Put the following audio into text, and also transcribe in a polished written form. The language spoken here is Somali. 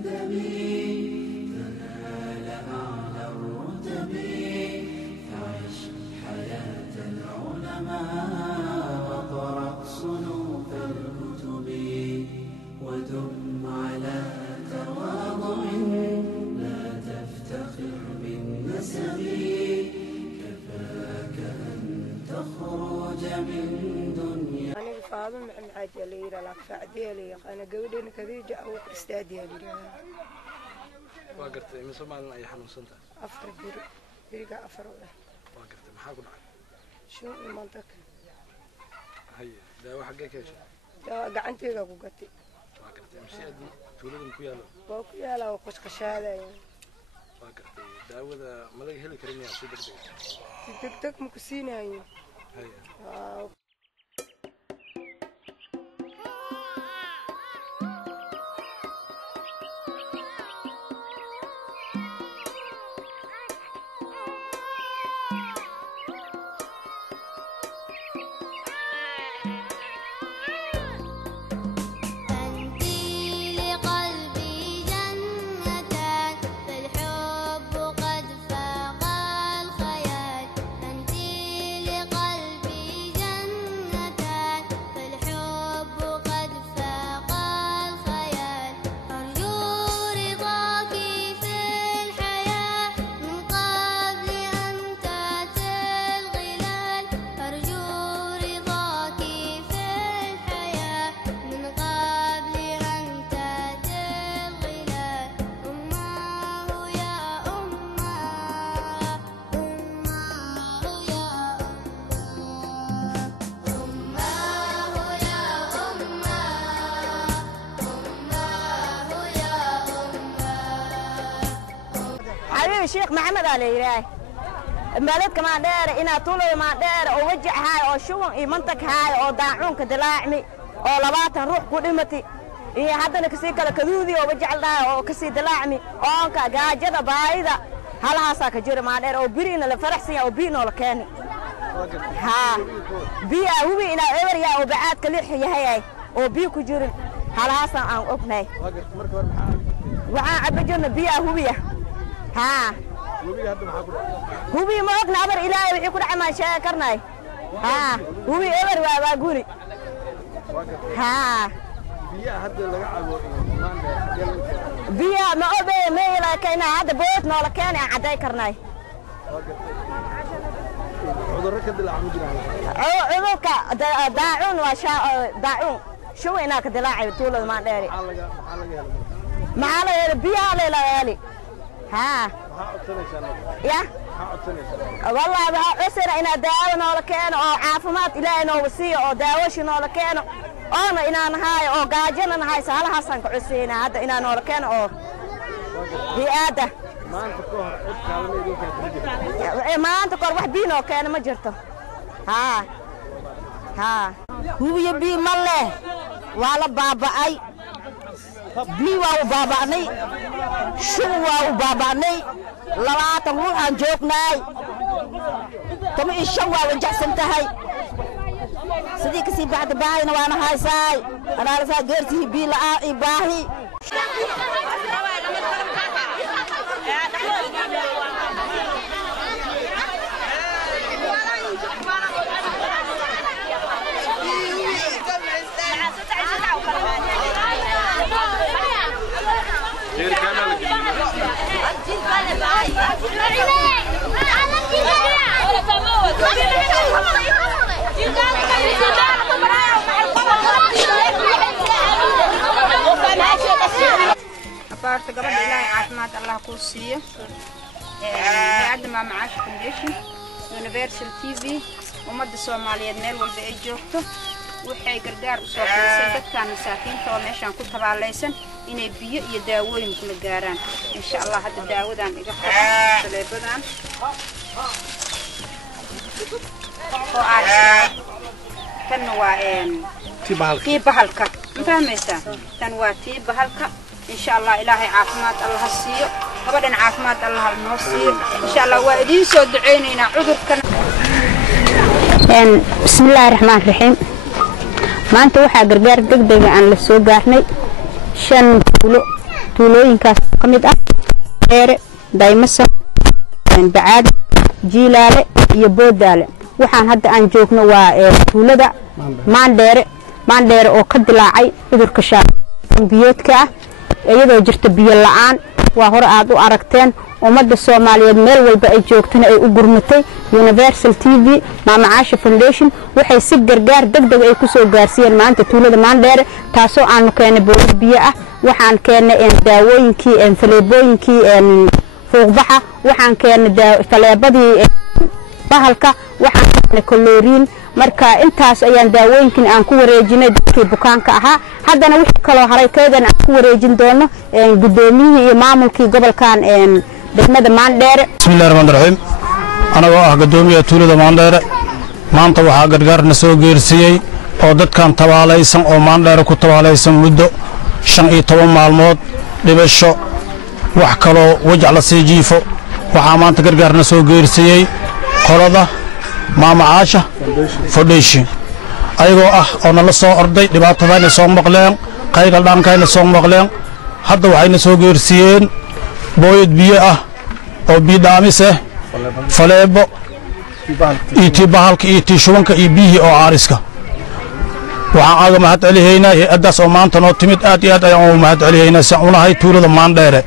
الأدب تنال أعلى الرتب فعش حياة العلماء واقرأ صنوف الكتب ودم على تواضع لا تفتخر بالنسب كفاك أن تخرج من دنيا. أنا فاضل مع عجلي لك فعديلي أنا قولي كذيجة أو استاديلي. واقرت مثل ما أنا أي حنون سنتها. أفر بريقة أفر ولا. واقرت ما حقول عنه. شو المنطقة؟ هي ده واحد جاي كيش. ده قعنتي لو قتي. واقرت مشي أدي تولد مكياله. وكياله وقش هذا يعني. واقرت ده وده ملاقي هلي كريمي عشان بدك. تك مكسينة يعني. هي. الشيخ محمد علي مالك ما دير إنا طوله ما دير ووجع هاي أو شو منطق هاي أو داعون كدلاعمي أو لباتن روح قدمتي إيه هذا نكسي كلا كذودي أو وجع الله أو كسي دلاعمي أو كجاجة بايدة هلا هسا كجور ما دير أو برينا لفرح سيا أو بينو لكاني ها بيا هو إنا عوريا أو بعد كليح يهاي أو بيو كجور هلا هسا عن أبني وعن عبجون بيا هوية ها هوبي ما أقنع أمر إلهي ويكون عما شاكرناي ها هوبي أمر وأقولي ها بيا ما أبي ما إلى كنا هذا بيتنا ولا كان عداي كرناي عذرك اللي عم يجري عذرك داعون داعون شو هناك دلاعي طول ما داري معاله بيا لا يالي ها يا والله بها عسر إنا داونا ولا كانوا أو عافمات إلى إنه وسيء أو داوشنا ولا كانوا أنا إنا نهاي أو قاجنا نهاي سهل حسن كعسينا هذا إنا ولا كانوا أو هي هذا ما أنت كهر كلامي ديك ما أنت كهر واحد بينه كان ما جرته ها هو يبي مله ولا بابا أي بيوا وباباني شوا وباباني لواتن وحان جوقناي كم الشوا وجعسنتهي صديق سي بعد باهينا وانا هاي ساي انا رسا غيرتي بي لا باهي أبارت قبل إلهي عافمات الله كوسية هذا ما معاش كونديشن يونيفرسال تي في ومد الصومالية ميل والبي جوكتو وحي قرقار بصوفي dadkan masaakiinta oo meeshan ku tabaalaysan inay biyo iyo daawooyin kula gaaraan insha Allah hadda daawadan iga qaadan saleebadan oo kan waa tii bahalka fahmaysa tan waa tii bahalka insha Allah ilaahay caafimaad Allah siiyo gabadhan caafimaad Allah noo siiyo insha Allah waa idin soo duceynayna cudurkan bismillaahir rahmaanir rahiim maanta waxaa gargaar degdeg aan la soo gaarnay 5 tuulooyinkaas ka mid ah dheere daymasa bacaad jiilaale iyo boodaale waxaan hadda aan joogno waa tuulada maandheere oo ka dilaacay cudurka biyoodka ah iyadoo jirta biyo la'aan waa hore aad u aragteen ummadda Soomaaliyeed meel walba ay joogtana ay u gurmatay Universal TV Mama Caasha Foundation waxay si gargaar degdeg ay ku soo gaarsiiyeen maanta tuulada Maandheere taasoo aan keenay boor biyo ah waxaan keenay daawooyinkii faleebooyinkii fuuqbaxa waxaan keenay faleebadii bahalka waxaan keenay koloriin marka intaas ayaan daawooyinkan aan ku wareejinay dadkii bukaanka ahaa haddana wixii kale haray keedan aan ku wareejin doono gudoomiyihii iyo maamulkii gobolkan degmada Maandheere bismillaahir rahmaanir rahiim anaga ah gudoomiyaha tuulada Maandheere maanta waxa gargaarna soo geersiyay oo dadkan tabaalaysan oo Maandheere ku tabaalaysan muddo 15 maalmood dhibasho wax kale wajac la sii jiifo waxa maanta gargaarna soo geersiyay qolada Mama Caasha Foundation ayagoo ah oo nala soo orday dhibaatadayna soo maqleen qayga dhankayna soo maqleen hadda waxayna soo geersiyeen booyad biyo ah oo biidaamise faleebo iti bahalka iti shubanka iyo bihi oo aariska waxaan aaga mahad celihaynaa hay'adaas oo maanta noo timid aad iyo aad ayaan u mahad celihaynaa si unahay tuulada Maandheere